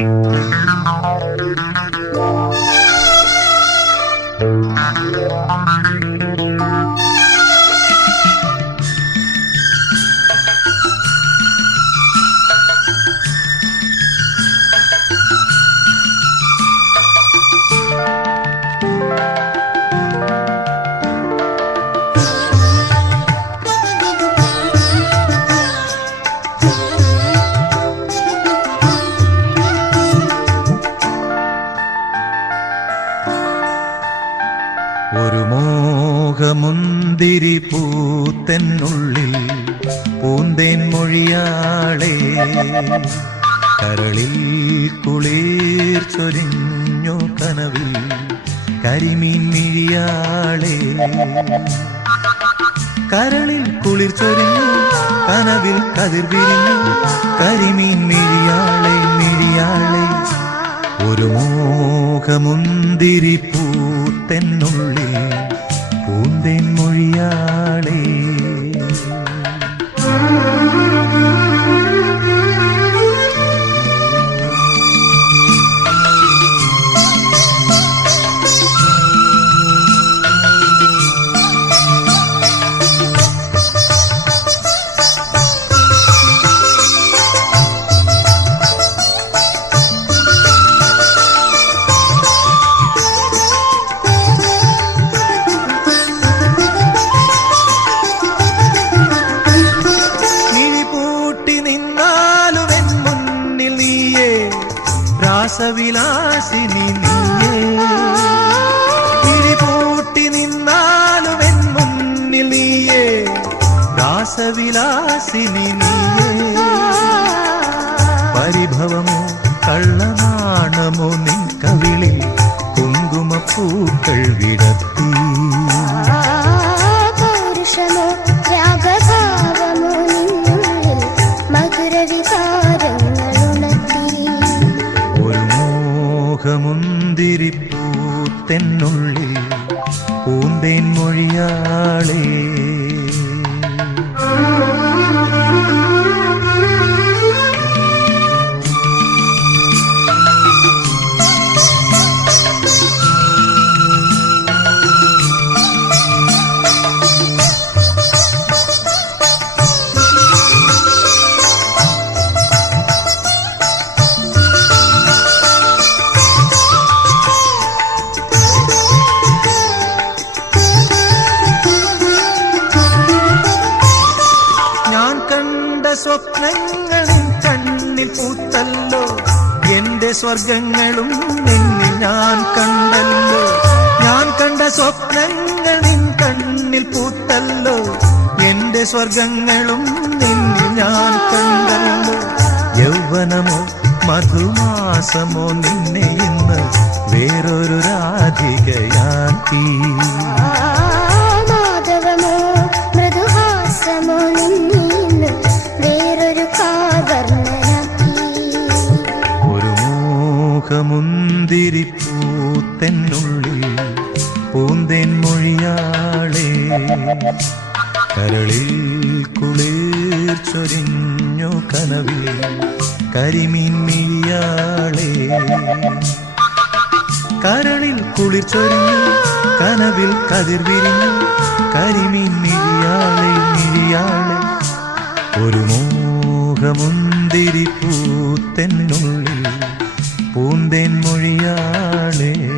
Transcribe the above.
Thank you. ഒരു മോഹമുന്തിരി പൂത്തെന്നുള്ളിൽ പൂന്തേൻ മൊഴിയാളെ. കരളിൽ കുളിർ ചൊരിഞ്ഞു കനവിൽ കരിമീൻ മിഴിയാളെ. കരളിൽ കുളിർ ചൊരിഞ്ഞു കനവിൽ കതിർ വിരിഞ്ഞു കരിമീൻ മിഴിയാളെ മിഴിയാളെ. ഒരു മോഹമുന്തിരി പൂത്തെന്നുള്ളിൽ പൂന്തേൻ മൊഴിയാളേ. രാസവിലാസിനി നീയേ കിഴിപൂട്ടി നിന്നാലും എൻ മുന്നിൽ നീയേ. ദാസവിലാസിനി നീയേ പരിഭവമോ കള്ളനാണമോ നിൻ കവിളിൽ കുങ്കുമപ്പൂക്കൾ വിടത്തി പൂത്തെന്നുള്ളിൽ പൂന്തേൻ മൊഴിയാളേ. സ്വപ്നങ്ങളിൽ കണ്ണിൽ പൂത്തല്ലോ എന്റെ സ്വർഗങ്ങളും നിന്നിൽ ഞാൻ കണ്ടല്ലോ ഞാൻ കണ്ട സ്വപ്നങ്ങളിൽ കണ്ണിൽ പൂത്തല്ലോ എന്റെ സ്വർഗങ്ങളും നിന്നിൽ ഞാൻ കണ്ടല്ലോ യൗവനമോ മധുമാസമോ നിന്നെ ഇന്ന് വേറൊരു രാധികയാക്കി മാധവമോ മൃദുഹാസമോ നിന്നീന്ന് പൂത്തെന്നുള്ളിൽ പൂന്തേൻ മൊഴിയാളെ. കരളിൽ കുളിർ ചൊരിഞ്ഞു കനവിൽ കരിമീൻ മിഴിയാളെ. കരളിൽ കുളിർ കനവിൽ കതിർ കരിമീൻ മിഴിയാളെ മിഴിയാളെ. ഒരു മോഹമുന്തിരി പൂത്തെന്നുള്ളിൽ പൂന്തേൻ நாளே